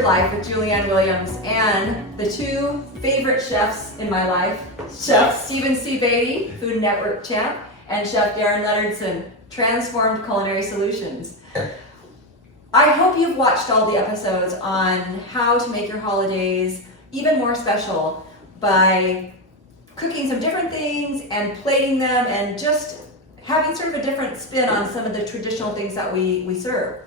Your Life with Julianne Williams, and the two favorite chefs in my life, Chef Stephan C. Baity, Food Network champ, and Chef Darin Leonardson, Transformed Culinary Solutions. I hope you've watched all the episodes on how to make your holidays even more special by cooking some different things and plating them and just having sort of a different spin on some of the traditional things that we serve.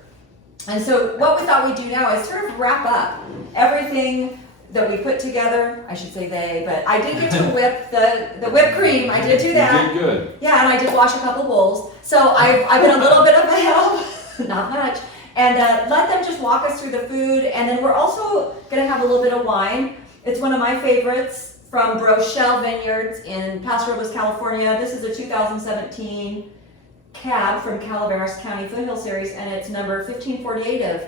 And so what we thought we'd do now is sort of wrap up everything that we put together. I should say they, but I did get to whip the whipped cream. I did do that. You did good. Yeah, and I did wash a couple bowls. So I've been a little bit of a help, not much. And let them just walk us through the food. And then we're also gonna have a little bit of wine. It's one of my favorites from Brochelle Vineyards in Paso Robles, California. This is a 2017 cab from Calaveras County Foothill Series, and it's number 1548 of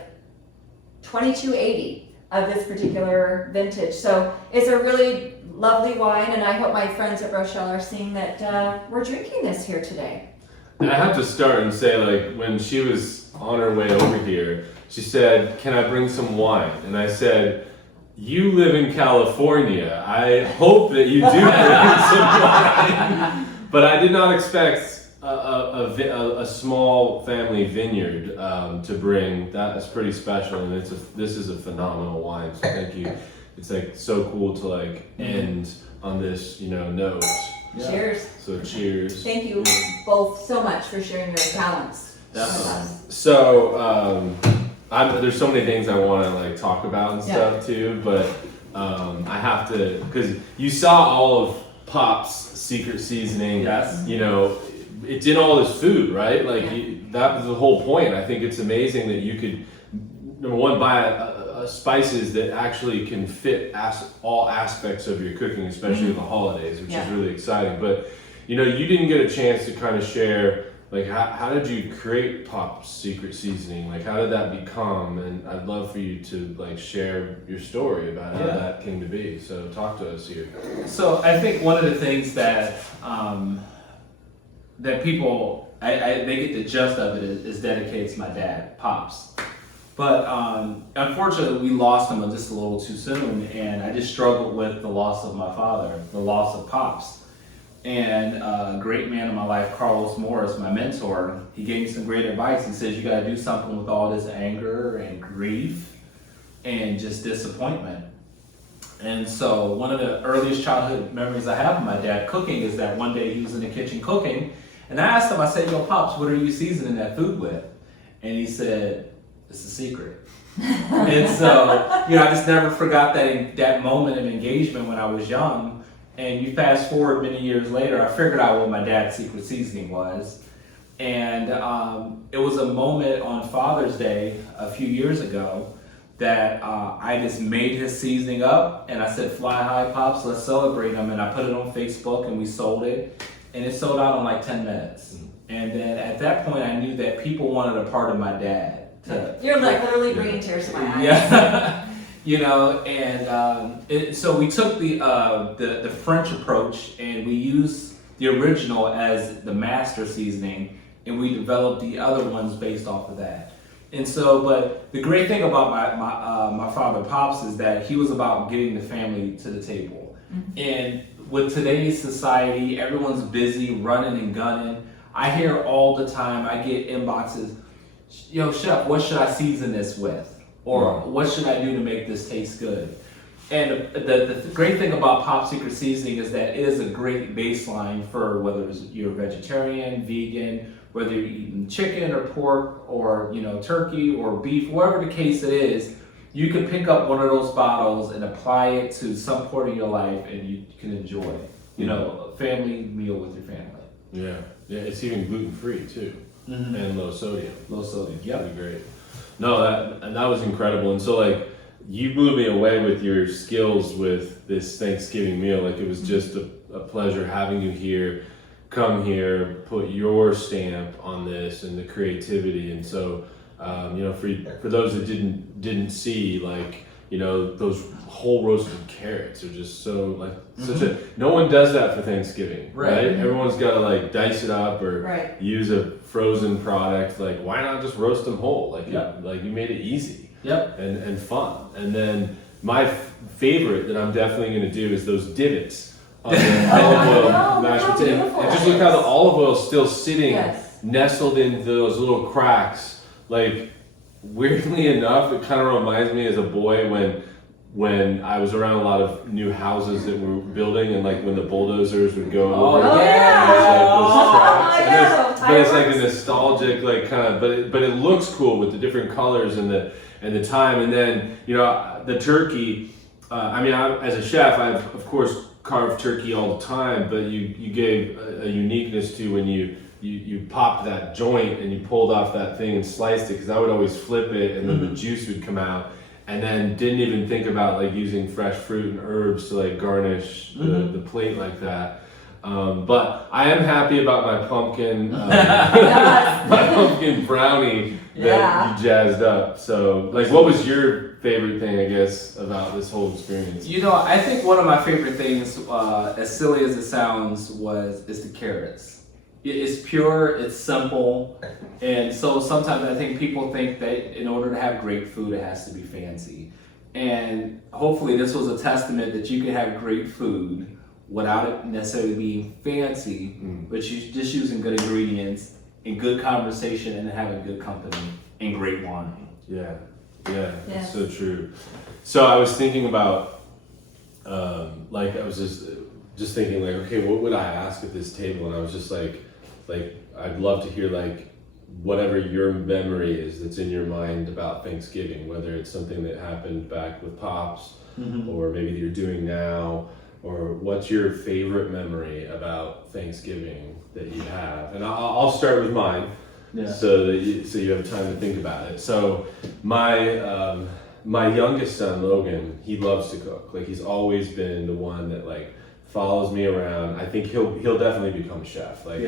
2280 of this particular vintage. So it's a really lovely wine, and I hope my friends at Brochelle are seeing that we're drinking this here today. And I have to start and say, like, when she was on her way over here, she said, "Can I bring some wine?" And I said, "You live in California. I hope that you do bring some wine." But I did not expect a small family vineyard to bring. That is pretty special, and this is a phenomenal wine. So thank you. It's like so cool to like end on this, note. Yeah. Cheers. So cheers. Thank you both so much for sharing your talents. So there's so many things I want to like talk about and stuff too, but I have to, because you saw all of Pop's secret seasoning. Yes. It's in all his food, right? Like that was the whole point. I think it's amazing that you could, number one, buy spices that actually can fit all aspects of your cooking, especially in the holidays, which is really exciting. But you didn't get a chance to kind of share, like, how did you create Pop's secret seasoning? Like, how did that become? And I'd love for you to like share your story about how that came to be. So talk to us here. So I think one of the things that that people, they get the gist of it is dedicated to my dad, Pops. But unfortunately, we lost him just a little too soon, and I just struggled with the loss of my father, the loss of Pops. And a great man in my life, Carlos Morris, my mentor, he gave me some great advice. He says, you got to do something with all this anger and grief and just disappointment. And so one of the earliest childhood memories I have of my dad cooking is that one day he was in the kitchen cooking, and I asked him, I said, "Yo, Pops, what are you seasoning that food with?" And he said, "It's a secret." And so, I just never forgot that moment of engagement when I was young. And you fast forward many years later, I figured out what my dad's secret seasoning was. And it was a moment on Father's Day a few years ago that I just made his seasoning up, and I said, "Fly high, Pops, let's celebrate him." And I put it on Facebook, and we sold it. And it sold out in like 10 minutes. And then at that point, I knew that people wanted a part of my dad. You're like literally bringing tears to my eyes. Yeah. So we took the French approach, and we used the original as the master seasoning, and we developed the other ones based off of that. And so, but the great thing about my father Pops is that he was about getting the family to the table. Mm-hmm. And with today's society, everyone's busy running and gunning. I hear all the time, I get inboxes, "Yo, chef, what should I season this with?" Or "What should I do to make this taste good?" And the great thing about Pop's Secret Seasoning is that it is a great baseline for whether you're vegetarian, vegan, whether you're eating chicken or pork or turkey or beef, whatever the case it is. You can pick up one of those bottles and apply it to some part of your life, and you can enjoy, a family meal with your family. Yeah, it's even gluten-free too, and low sodium. Low sodium, yeah. That'd be great. No, that was incredible. And so like, you blew me away with your skills with this Thanksgiving meal. Like, it was just a pleasure having you here, come here, put your stamp on this and the creativity. And so, for those that didn't see, like, those whole roasted carrots are just so like no one does that for Thanksgiving, right? Everyone's got to like dice it up or use a frozen product. Like, why not just roast them whole? Like, like you made it easy. Yep. and fun. And then my favorite that I'm definitely going to do is those divots on the olive oil mashed potato. And just look how the olive oil is still sitting nestled into those little cracks. Like, weirdly enough, it kind of reminds me as a boy when I was around a lot of new houses that were building, and like when the bulldozers would go over. Oh, yeah. But it's like a nostalgic, like kind of, but it looks cool with the different colors and the time. And then, you know, the turkey. I mean, as a chef, I've of course carved turkey all the time, but you gave a uniqueness to when you popped that joint and you pulled off that thing and sliced it, because I would always flip it and then the juice would come out, and then didn't even think about like using fresh fruit and herbs to like garnish the plate like that. But I am happy about my pumpkin my pumpkin brownie that you jazzed up. So like, what was your favorite thing, I guess, about this whole experience? You know, I think one of my favorite things, as silly as it sounds, is the carrots. It's pure, it's simple, and so sometimes I think people think that in order to have great food, it has to be fancy. And hopefully this was a testament that you can have great food without it necessarily being fancy, but you just using good ingredients and good conversation and having good company and great wine. Yeah, that's so true. So I was thinking about, like, I was just thinking like, okay, what would I ask at this table? And I was just like I'd love to hear like whatever your memory is that's in your mind about Thanksgiving, whether it's something that happened back with Pops, or maybe that you're doing now, or what's your favorite memory about Thanksgiving that you have. And I'll start with mine, so you have time to think about it. So my youngest son Logan, he loves to cook. Like, he's always been the one that like follows me around. I think he'll definitely become a chef. Like,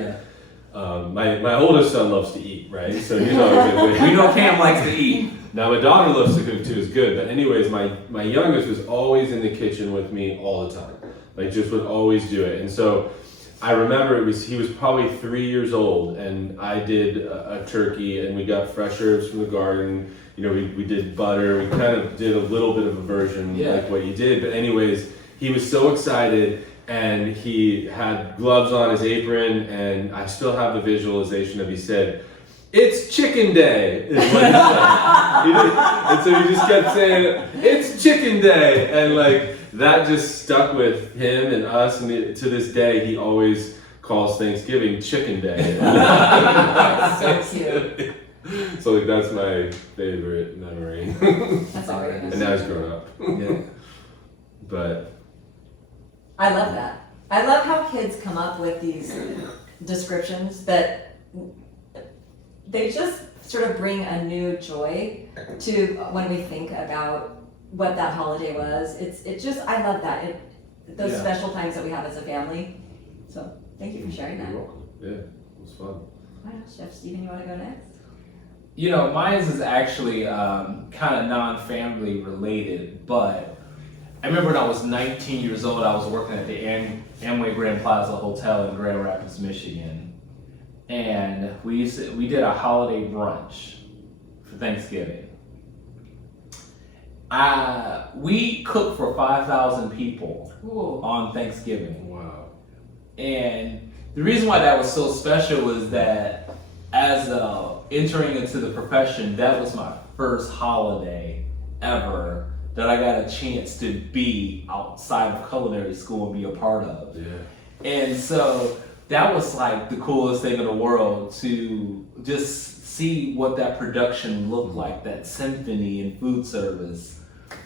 my oldest son loves to eat, right? So he's always good. We know Cam likes to eat. Now my daughter loves to cook too, is good. But anyways, my youngest was always in the kitchen with me all the time. Like, just would always do it. And so I remember he was probably 3 years old, and I did a turkey, and we got fresh herbs from the garden. You know, we did butter. We kind of did a little bit of a version like what you did. But anyways, he was so excited. And he had gloves on, his apron, and I still have the visualization of, he said, "It's chicken day," is what he said. And so he just kept saying, "It's chicken day." And like, that just stuck with him and us, and to this day, he always calls Thanksgiving chicken day. That's so cute. So like, that's my favorite memory. That's a great. And now he's grown up. But I love that. I love how kids come up with these descriptions that they just sort of bring a new joy to when we think about what that holiday was. I love that. Those special times that we have as a family. So thank you for sharing that. You're welcome. Yeah, it was fun. All right, Chef Stephen, you want to go next? You know, mine is actually kind of non-family related, but I remember when I was 19 years old, I was working at the Amway Grand Plaza Hotel in Grand Rapids, Michigan, and we did a holiday brunch for Thanksgiving. We cooked for 5,000 people on Thanksgiving. Wow. And the reason why that was so special was that as entering into the profession, that was my first holiday ever that I got a chance to be outside of culinary school and be a part of. Yeah. And so that was like the coolest thing in the world, to just see what that production looked like, that symphony and food service.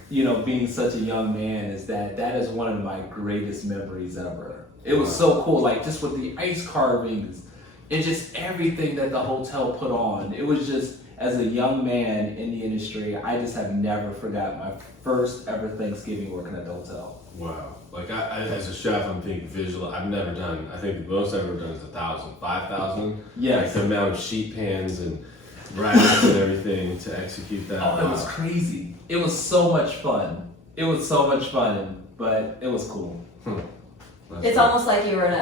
You know, being such a young man, that is one of my greatest memories ever. It was so cool, like just with the ice carvings and just everything that the hotel put on. It was just, as a young man in the industry, I just have never forgot my first ever Thanksgiving working at the hotel. Wow. Like, I as a chef, I'm thinking visual. I've never done, I think the most I've ever done is 1,000, 5,000. Yes. Like the amount of sheet pans and racks and everything to execute that. Oh, it was crazy. It was so much fun. But it was cool. It's almost like you were in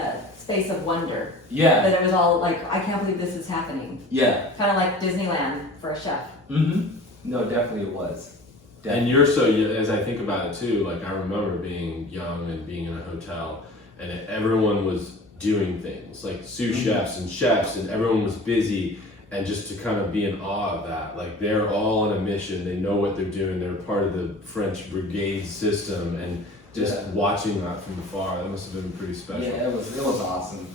a space of wonder. Yeah. That it was all like, I can't believe this is happening. Yeah. Kind of like Disneyland for a chef. Mm-hmm. No, definitely it was. And as I think about it too, like I remember being young and being in a hotel and everyone was doing things like sous chefs and everyone was busy, and just to kind of be in awe of that. Like they're all on a mission, they know what they're doing, they're part of the French brigade system, and just watching that from afar, that must have been pretty special. Yeah, it was awesome.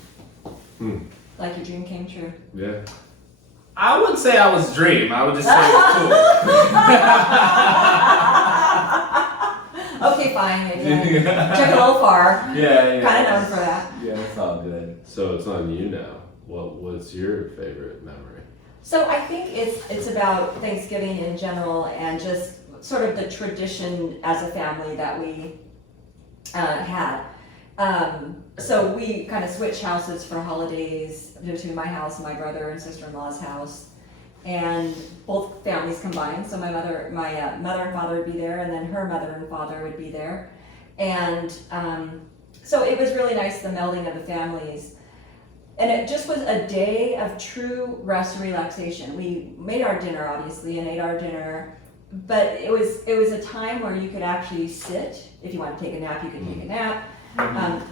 Like your dream came true. Yeah. I wouldn't say I was dream. I would just say it's cool. Okay, fine. Maybe I took it a little far. Yeah. Kind of known for that. Yeah, it's all good. So it's on you now. What's your favorite memory? So I think it's about Thanksgiving in general, and just sort of the tradition as a family that we had. So we kind of switched houses for holidays between my house and my brother and sister-in-law's house, and both families combined. So my mother and father would be there, and then her mother and father would be there, and so it was really nice, the melding of the families. And it just was a day of true rest and relaxation. We made our dinner, obviously, and ate our dinner, but it was a time where you could actually sit. If you want to take a nap, you could take a nap.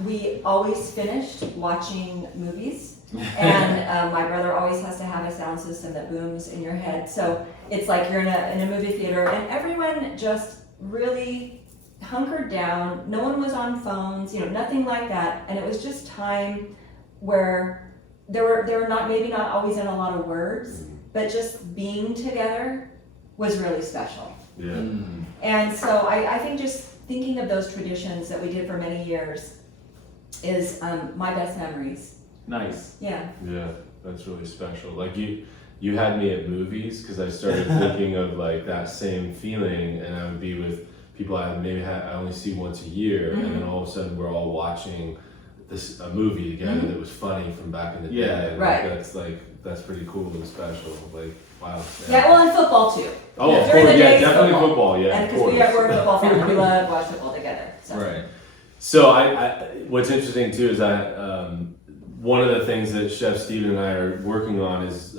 We always finished watching movies, and my brother always has to have a sound system that booms in your head. So it's like you're in a movie theater, and everyone just really hunkered down. No one was on phones, nothing like that. And it was just time where there were not always in a lot of words, but just being together was really special. Yeah. And so I think just thinking of those traditions that we did for many years is my best memories. Nice. Yeah. Yeah, that's really special. Like you had me at movies, because I started thinking of like that same feeling, and I would be with people I only see once a year, and then all of a sudden we're all watching a movie together that was funny from back in the day. And right. That's pretty cool and special. Like, wow. Yeah, well, and football too. Oh, of During course, the yeah, days, definitely football. Yeah, and of because course. we're a football family, we love to watch football together. So. Right. So what's interesting too is one of the things that Chef Stephen and I are working on is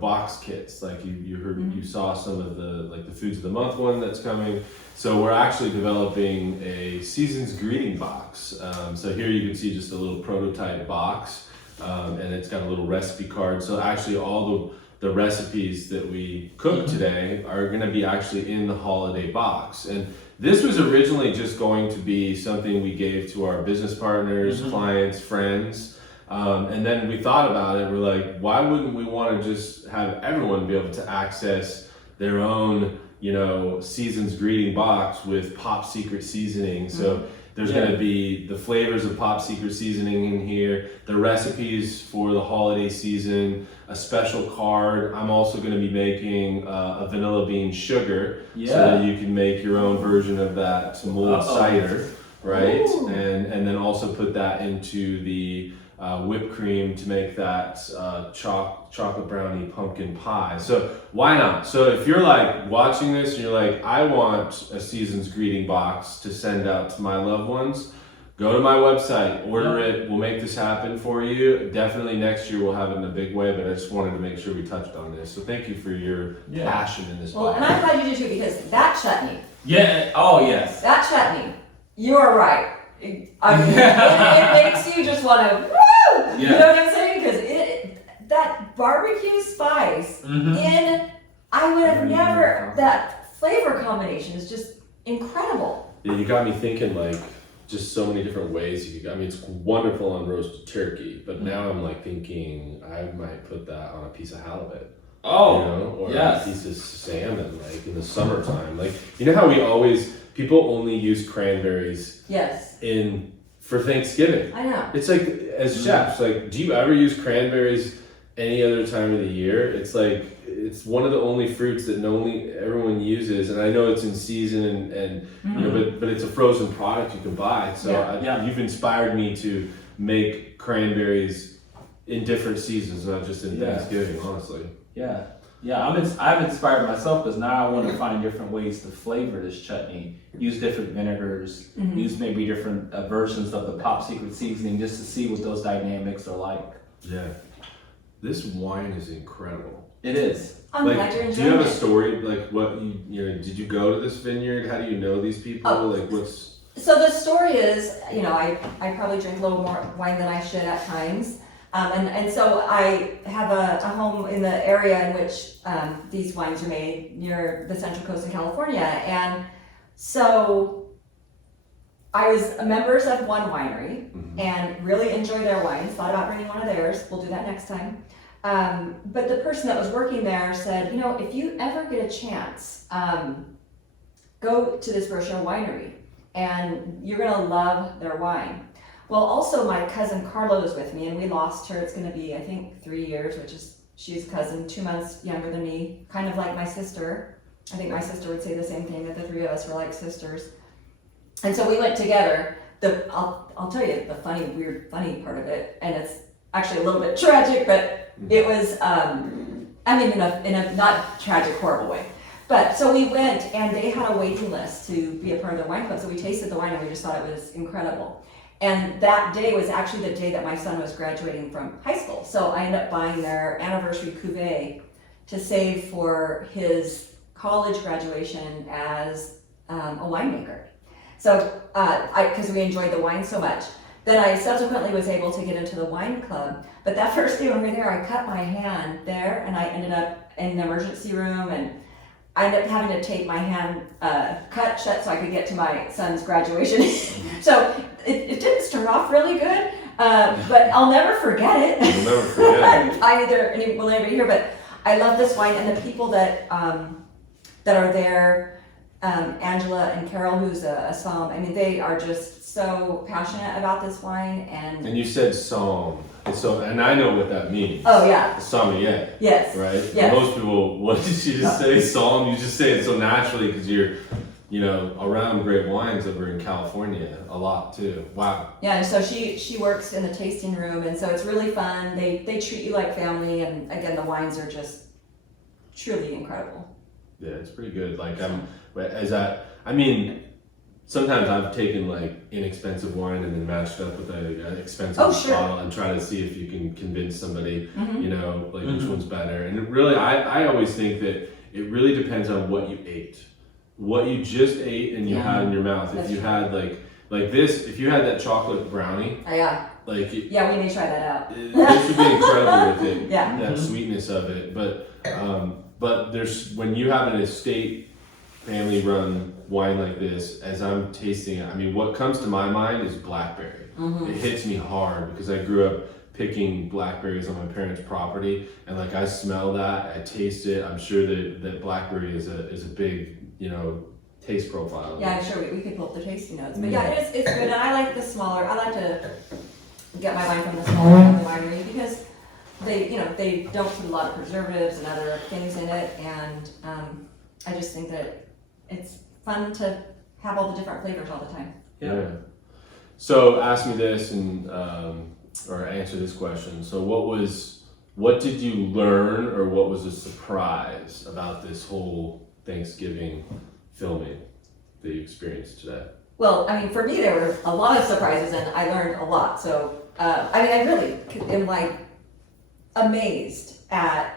box kits. Like you heard, you saw some of the Foods of the Month one that's coming. So we're actually developing a season's greeting box. So here you can see just a little prototype box, and it's got a little recipe card. So actually all the recipes that we cook today are going to be actually in the holiday box. And this was originally just going to be something we gave to our business partners, clients, friends. And then we thought about it. We're like, why wouldn't we want to just have everyone be able to access their own, season's greeting box with Pop Secret seasoning? So there's going to be the flavors of Pop Secret seasoning in here, the recipes for the holiday season, a special card. I'm also going to be making a vanilla bean sugar, so that you can make your own version of that mulled cider, right? Ooh. And then also put that into the whipped cream to make that chocolate brownie pumpkin pie. So why not? So if you're like watching this and you're like, I want a season's greeting box to send out to my loved ones, go to my website, order it. We'll make this happen for you. Definitely next year we'll have it in a big way, but I just wanted to make sure we touched on this. So thank you for your passion in this. Well, and I'm glad you did too, because that chutney. Yeah. Oh, yes. That chutney. You are right. I mean, it makes you just want to, woo! Yeah. You know what I'm saying? Because that barbecue spice I would have never, that flavor combination is just incredible. Yeah, you got me thinking like just so many different ways you could. I mean, it's wonderful on roasted turkey, but now I'm like thinking I might put that on a piece of halibut. Oh, or yes. a piece of salmon, like in the summertime. Like, how people only use cranberries for Thanksgiving. I know. It's like, as chefs, like, do you ever use cranberries any other time of the year? It's like, it's one of the only fruits that everyone uses, and I know it's in season and but it's a frozen product you can buy. So you've inspired me to make cranberries in different seasons, not just in Thanksgiving, honestly. Yeah, I've inspired myself, because now I want to find different ways to flavor this chutney. Use different vinegars, use maybe different versions of the Pop Secret seasoning, just to see what those dynamics are like. Yeah. This wine is incredible. It is. I'm glad you're Do enjoying you have a it. story? Like, what you know? Did you go to this vineyard? How do you know these people? Oh. Like, what's So the story is, I probably drink a little more wine than I should at times. And so I have a home in the area in which these wines are made near the Central Coast of California. And so I was members of one winery and really enjoyed their wines, thought about bringing one of theirs. We'll do that next time. But the person that was working there said, if you ever get a chance, go to this Rochelle winery and you're gonna love their wine. Well, also my cousin Carla was with me and we lost her. It's gonna be, I think, 3 years, she's a cousin, 2 months younger than me, kind of like my sister. I think my sister would say the same thing, that the three of us were like sisters. And so we went together. I'll tell you the funny part of it, and it's actually a little bit tragic, but it was, in a not tragic, horrible way. But so we went and they had a waiting list to be a part of their wine club. So we tasted the wine and we just thought it was incredible. And that day was actually the day that my son was graduating from high school. So I ended up buying their anniversary cuvee to save for his college graduation as a winemaker. So, because we enjoyed the wine so much. Then I subsequently was able to get into the wine club. But that first day when we were there, I cut my hand there and I ended up in the emergency room and I ended up having to tape my hand cut shut so I could get to my son's graduation. So it didn't start off really good, but I'll never forget it. You'll never forget it. And it will never be here, but I love this wine and the people that are there, Angela and Carol, who's a somm, they are just so passionate about this wine. And you said somm, and I know what that means. Oh yeah. Sommelier. Yes. Right? Yes. Most people, what did you just say? Somm? You just say it so naturally because you're, around great wines over in California a lot too. Wow. Yeah, and so she works in the tasting room, and so it's really fun. They treat you like family, and again, the wines are just truly incredible. Yeah, it's pretty good. Like sometimes I've taken like inexpensive wine and then matched up with an expensive bottle and try to see if you can convince somebody, which one's better. And it really, I always think that it really depends on what you ate, what you just ate and you had in your mouth. If you had like this, if you had that chocolate brownie, we may try that out. This would be incredible with it. Yeah, that sweetness of it, but there's when you have an estate family-run wine like this, as I'm tasting it, what comes to my mind is blackberry. It hits me hard because I grew up picking blackberries on my parents' property, and I smell that, I taste it. I'm sure that blackberry is a big, taste profile. Yeah, I'm sure we could pull up the tasting notes, but it's good. And I like the smaller. I like to get my wine from the smaller family winery because they don't put a lot of preservatives and other things in it, and I just think that it's fun to have all the different flavors all the time. Yeah. So ask me this and or answer this question. So what did you learn, or what was a surprise about this whole Thanksgiving filming that you experienced today? Well, for me there were a lot of surprises and I learned a lot. So I really am amazed at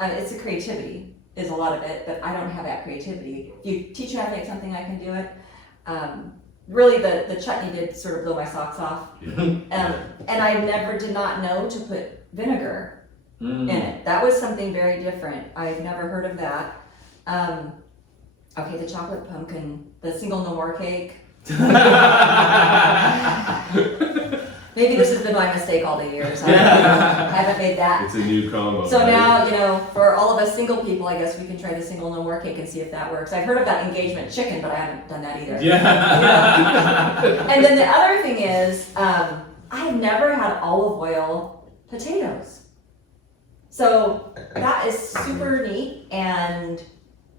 it's the creativity is a lot of it, but I don't have that creativity. If you teach me how to make something, I can do it. Really, the chutney did sort of blow my socks off. And I did not know to put vinegar in it. That was something very different. I've never heard of that. The chocolate pumpkin, the single no more cake. Maybe this has been my mistake all the years. I haven't made that. It's a new combo. So now, for all of us single people, I guess we can try the single no more cake and see if that works. I've heard of that engagement chicken, but I haven't done that either. Yeah. And then the other thing is, I've never had olive oil potatoes. So that is super neat, and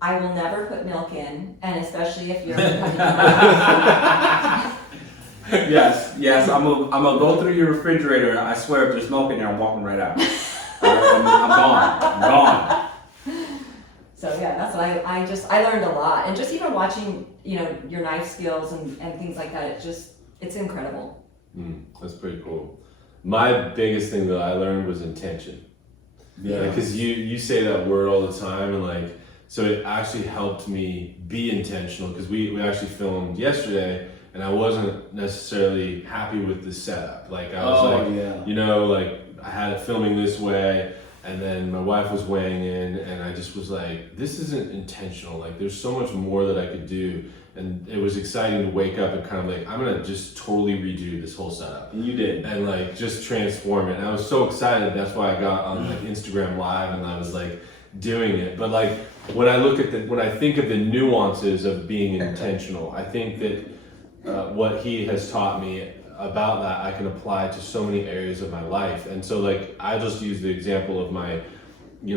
I will never put milk in, and especially if you're coming to my house. Yes. I'm gonna go through your refrigerator, and I swear if there's milk in there, I'm walking right out. I'm gone. So yeah, that's what I learned a lot, and just even watching, your knife skills and things like that. It's incredible. That's pretty cool. my biggest thing that I learned was intention. Yeah. Because you say that word all the time, and like, so it actually helped me be intentional, because we actually filmed yesterday, and I wasn't necessarily happy with the setup. Like I was like, I had it filming this way, and then my wife was weighing in, and I just was like, this isn't intentional. Like there's so much more that I could do. And it was exciting to wake up and kind of like, I'm gonna just totally redo this whole setup. And you did. And like just transform it. And I was so excited. That's why I got on like Instagram Live, and I was like doing it. But like when I think of the nuances of being intentional, I think that what he has taught me about that I can apply to so many areas of my life. And so like I just use the example of my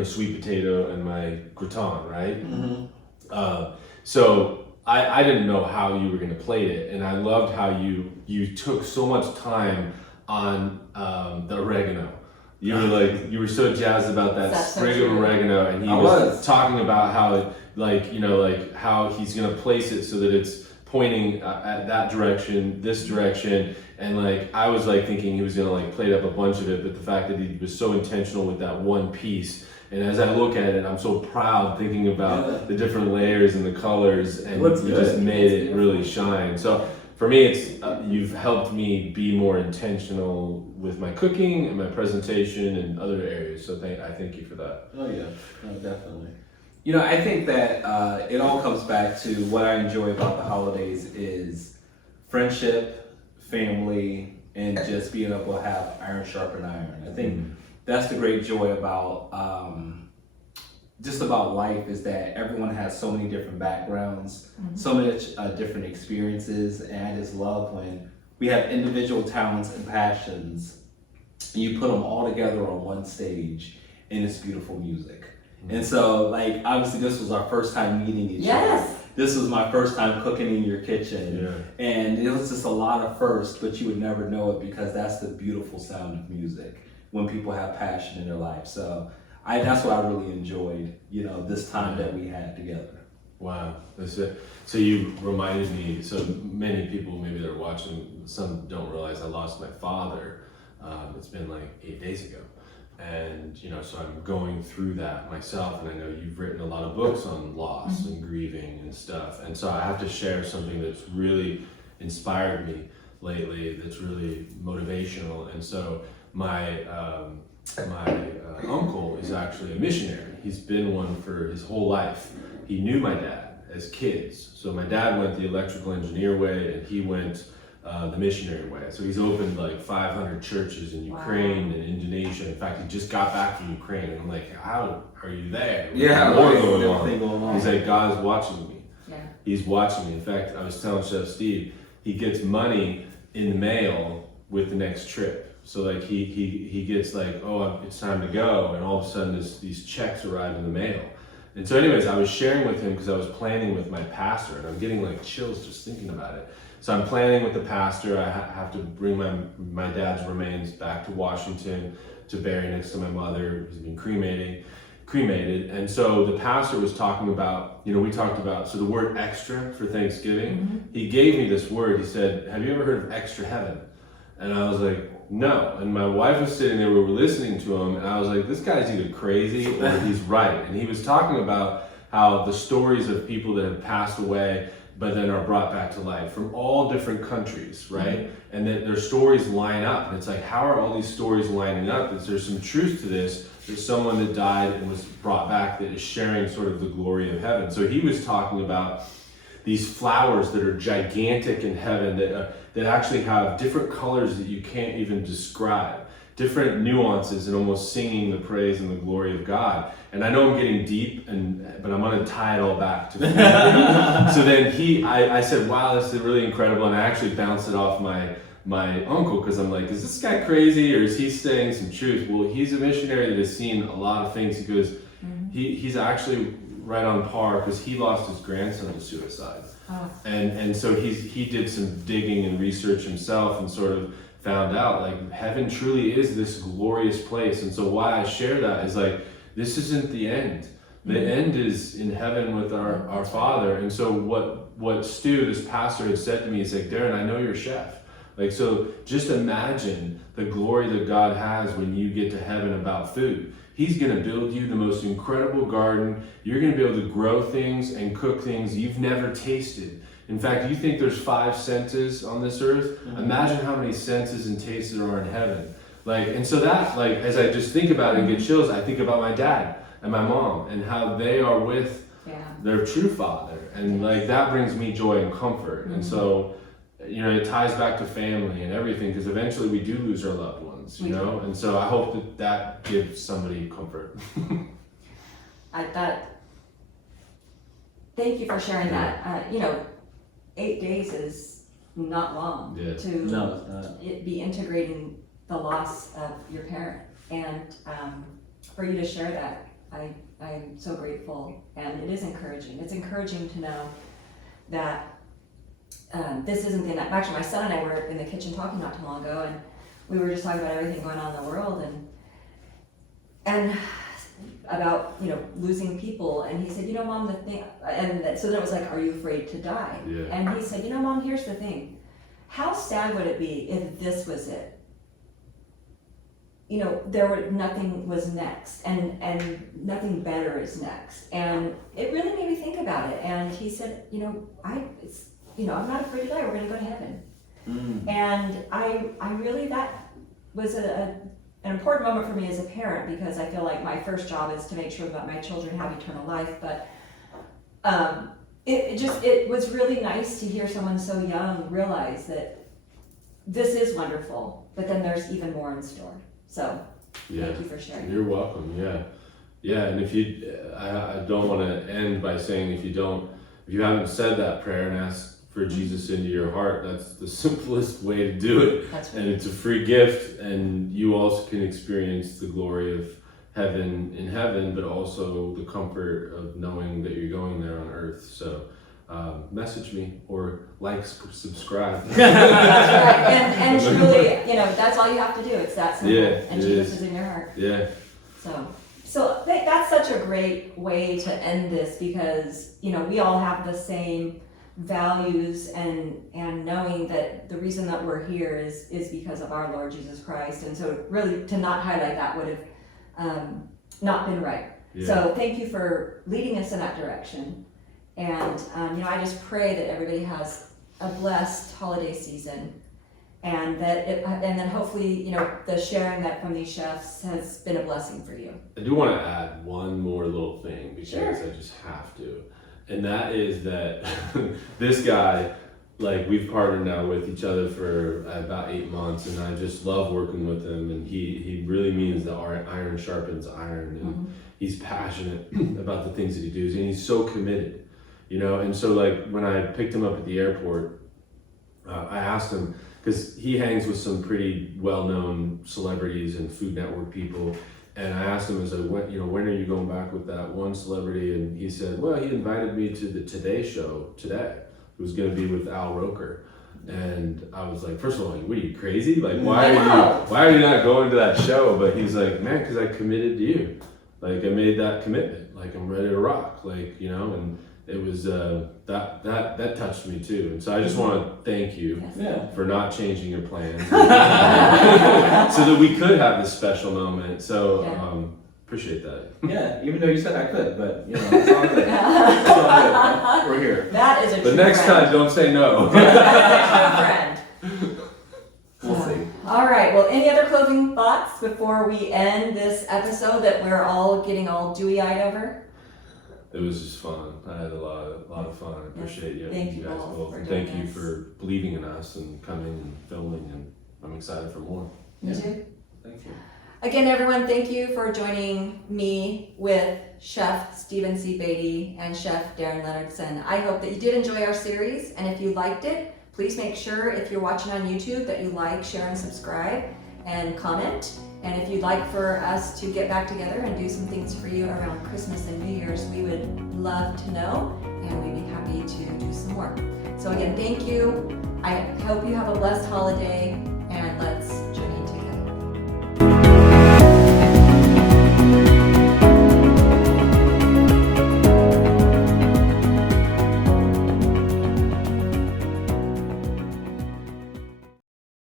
sweet potato and my gratin, right? Mm-hmm. So I didn't know how you were going to plate it, and I loved how you took so much time on the oregano. You were so jazzed about that sprig of oregano, and he was talking about how how he's going to place it so that it's pointing at that direction, this direction, and like I was like thinking he was going to like plate up a bunch of it, but the fact that he was so intentional with that one piece. And as I look at it, I'm so proud thinking about the different layers and the colors, and you just made it really shine. So for me, it's you've helped me be more intentional with my cooking and my presentation and other areas. So I thank you for that. Oh yeah, no, definitely. I think that it all comes back to what I enjoy about the holidays is friendship, family, and just being able to have iron sharpen iron. I think that's the great joy about just about life, is that everyone has so many different backgrounds, so much different experiences, and I just love when we have individual talents and passions, and you put them all together on one stage, and it's beautiful music. And so, like, obviously this was our first time meeting each other. This was my first time cooking in your kitchen. And it was just a lot of firsts, but you would never know it, because that's the beautiful sound of music when people have passion in their life. So that's what I really enjoyed, this time that we had together. Wow, that's it. So you reminded me, so many people maybe that are watching, some don't realize I lost my father. It's been like 8 days ago. And, so I'm going through that myself, and I know you've written a lot of books on loss and grieving and stuff. And so I have to share something that's really inspired me lately, that's really motivational. And so my uncle is actually a missionary. He's been one for his whole life. He knew my dad as kids. So my dad went the electrical engineer way, and he went the missionary way. So he's opened like 500 churches in Ukraine and Indonesia. In fact, he just got back from Ukraine, and I'm like, how are you there? Going on. He's like, God's watching me. He's watching me. In fact, I was telling Chef Steve, he gets money in the mail with the next trip. So like he gets like, oh, it's time to go, and all of a sudden these checks arrive in the mail. And so anyways, I was sharing with him because I was planning with my pastor, and I'm getting like chills just thinking about it. So I'm planning with the pastor. I have to bring my dad's remains back to Washington to bury next to my mother, who's been cremated. And so the pastor was talking about, we talked about, so the word extra for Thanksgiving, he gave me this word. He said, have you ever heard of extra heaven? And I was like, no. And my wife was sitting there, we were listening to him, and I was like, this guy's either crazy or he's right. And he was talking about how the stories of people that have passed away but then are brought back to life from all different countries, right? And that their stories line up. And it's like, how are all these stories lining up? Is there some truth to this? There's someone that died and was brought back that is sharing sort of the glory of heaven. So he was talking about these flowers that are gigantic in heaven that actually have different colors that you can't even describe, different nuances, and almost singing the praise and the glory of God. And I know I'm getting deep, but I'm going to tie it all back to family. So then I said, wow, this is really incredible. And I actually bounced it off my uncle, because I'm like, is this guy crazy, or is he saying some truth? Well, he's a missionary that has seen a lot of things. He goes, he's actually right on par, because he lost his grandson to suicide. And so he did some digging and research himself, and sort of found out like heaven truly is this glorious place. And so why I share that is like, this isn't the end. The end is in heaven with our Father. And so what Stu, this pastor, had said to me is like, Darin, I know you're a chef. Like, so just imagine the glory that God has when you get to heaven about food. He's going to build you the most incredible garden. You're going to be able to grow things and cook things you've never tasted. In fact, you think there's 5 senses on this earth? Imagine how many senses and tastes there are in heaven. Like, and so that, like, as I just think about it and get chills, I think about my dad and my mom and how they are with their true father. And like, that brings me joy and comfort. And so, you know, it ties back to family and everything, because eventually we do lose our loved ones, you know? And so I hope that that gives somebody comfort. Thank you for sharing that. You know, 8 days is not long to be integrating the loss of your parent. And for you to share that, I'm so grateful, and it is encouraging. It's encouraging to know that this isn't the end. Actually, my son and I were in the kitchen talking not too long ago, and we were just talking about everything going on in the world and about, you know, losing people. And he said, you know, Mom, the thing, and so then it was like, are you afraid to die? Yeah. And he said, you know, Mom, here's the thing. How sad would it be if this was it? You know, nothing was next, and nothing better is next. And it really made me think about it. And he said, you know, I'm not afraid to die. We're going to go to heaven. And I really, that was an important moment for me as a parent, because I feel like my first job is to make sure that my children have eternal life. But it was really nice to hear someone so young realize that this is wonderful, but then there's even more in store. So thank you for sharing. You're welcome. Yeah. And if you, I don't want to end by saying if you haven't said that prayer and asked for Jesus into your heart, that's the simplest way to do it. That's right. And it's a free gift, and you also can experience the glory of heaven in heaven, but also the comfort of knowing that you're going there on earth. So message me or subscribe. That's right. And truly, you know, that's all you have to do. It's that simple. And Jesus is in your heart. Yeah. So that's such a great way to end this, because, you know, we all have the same values, and knowing that the reason that we're here is because of our Lord Jesus Christ. And so really to not highlight that would have not been right. Yeah. So thank you for leading us in that direction. And you know, I just pray that everybody has a blessed holiday season, and and then hopefully, you know, the sharing that from these chefs has been a blessing for you. I do want to add one more little thing, because I just have to, and that is that this guy, like, we've partnered now with each other for about 8 months, and I just love working with him, and he really means that iron sharpens iron, and he's passionate about the things that he does, and he's so committed. You know, and so like when I picked him up at the airport, I asked him, because he hangs with some pretty well-known celebrities and Food Network people, and I asked him, when are you going back with that one celebrity? And he said, well, he invited me to the Today Show today. It was going to be with Al Roker. And I was like, first of all, like, what are you, crazy? Like, why are you not going to that show? But he's like, man, because I committed to you. Like, I made that commitment. Like, I'm ready to rock. Like, you know, and it was that touched me too, and so I just want to thank you for not changing your plans so that we could have this special moment. So appreciate that. Yeah, even though you said I could, but you know, it's all good. It's all good. We're here. That is a true But next time, don't say no. That is a true friend. We'll see. All right. Well, any other closing thoughts before we end this episode that we're all getting all dewy-eyed over? It was just fun. I had a lot of fun. I appreciate you guys both. And thank you for believing in us and coming and filming, and I'm excited for more. Me too. Thank you. Again, everyone, thank you for joining me with Chef Stephan C. Baity and Chef Darin Leonardson. I hope that you did enjoy our series, and if you liked it, please make sure, if you're watching on YouTube, that you like, share, and subscribe, and comment. And if you'd like for us to get back together and do some things for you around Christmas and New Year's, we would love to know, and we'd be happy to do some more. So again, thank you. I hope you have a blessed holiday, and let's